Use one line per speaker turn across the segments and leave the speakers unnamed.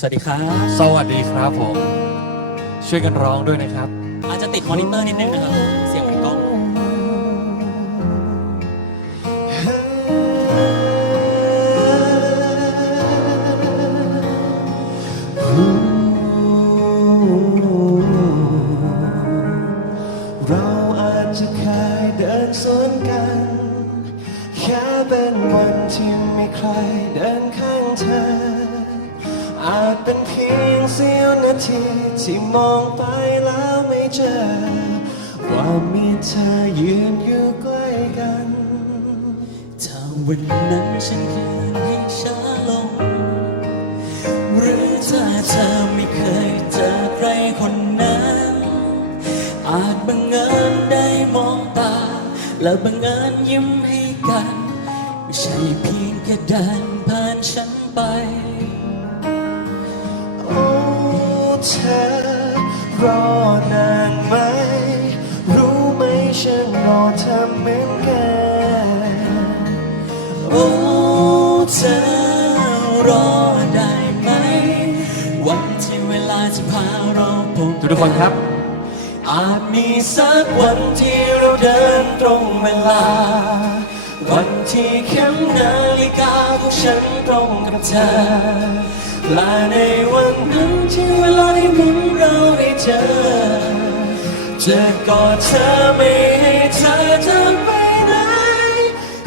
สวัสดีครับ
สวัสดีครับผม ช่วยกันร้องด้วยนะครับ
อาจจะติดมอนิเตอร์นิดนึงนะครับ เสียงในกล้อง
เราอาจจะเคยเดินสวนกัน แค่เป็นวันที่ไม่ใครเดินข้างเธอ อาจเป็นเพียงเสี้ยวนาทีที่มองไปแล้วไม่เจอ ว่ามีเธอยืนอยู่ใกล้กัน
ถ้าวันนั้นฉันคืนให้ช้าลง หรือถ้าเธอไม่เคยเจอใครคนนั้น อาจบังเอิญได้มองตา และบังเอิญยิ้มให้กัน ไม่ใช่เพียงแค่เดินผ่านฉันไป
เธอ รอนานไหม รู้ไหมฉันรอเธอเหมือนกัน
โอ้เธอรอได้ไหม วันที่เวลาจะพาเราพบ
ทุกทุกๆคนครับ
อาจมีสักวันที่เราเดินตรงเวลา วันที่เข็มนาฬิกา ของฉันตรงกับเธอและในวันนั้นที่เวลาได้หมุนเราได้เจอ จะกอดเธอไม่ให้เธอจากไปไหน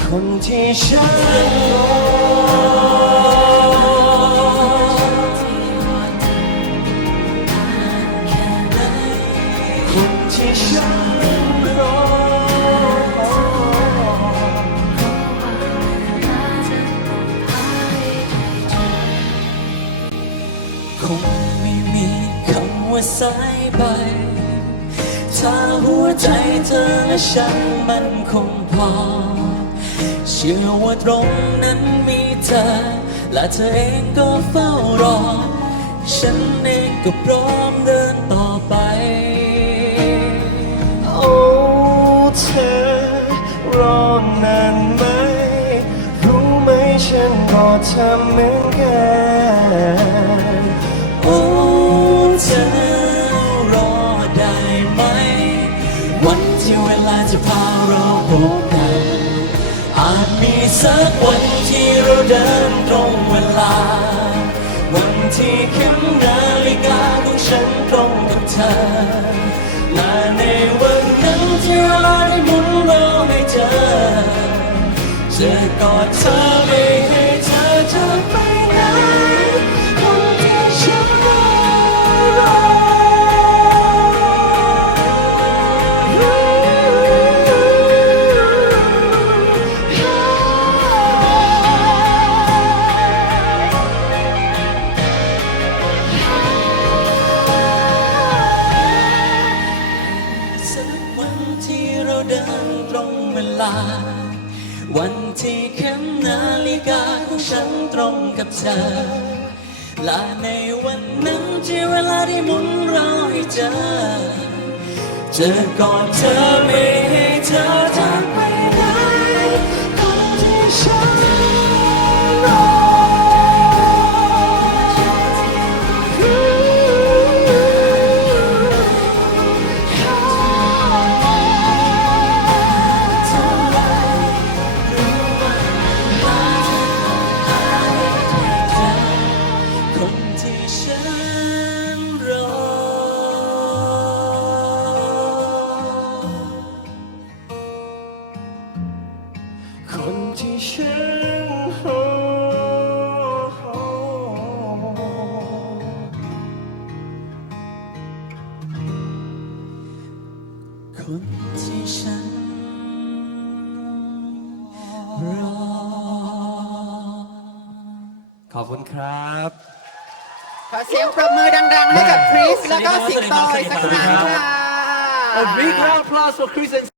คนที่ฉันรอ
ว่าสายไป ถ้าหัวใจเธอและฉันมันคงพอ เชื่อว่าตรงนั้นมีเธอ และเธอเองก็เฝ้ารอ ฉันเองก็พร้อมเดินต่อไป
โอ้เธอรอนานไหม รู้ไหมฉันรอเธอเหมือนกัน
จะพาเราพบกันอาจมีสักวันที่เราเดินตรงเวลา วันที่เข็มนาฬิกาของฉันตรงกับเธอและในวันนั้นที่เราได้หมุนเราให้เจอจะกอดเธอ ลา วันที่เข็มนาฬิกาของฉันตรงกับเธอ และในวันนั้นที่เวลาได้หมุนเราให้เจอ จะกอดเธอไม่ คนที่ฉันรอ
ขอบคุณครับ
ขอเสียงปรบมือดังๆให้กับคริส แล้วก็สิงโตอีกสักครั้งค่ะ
A big round of applause for Chris and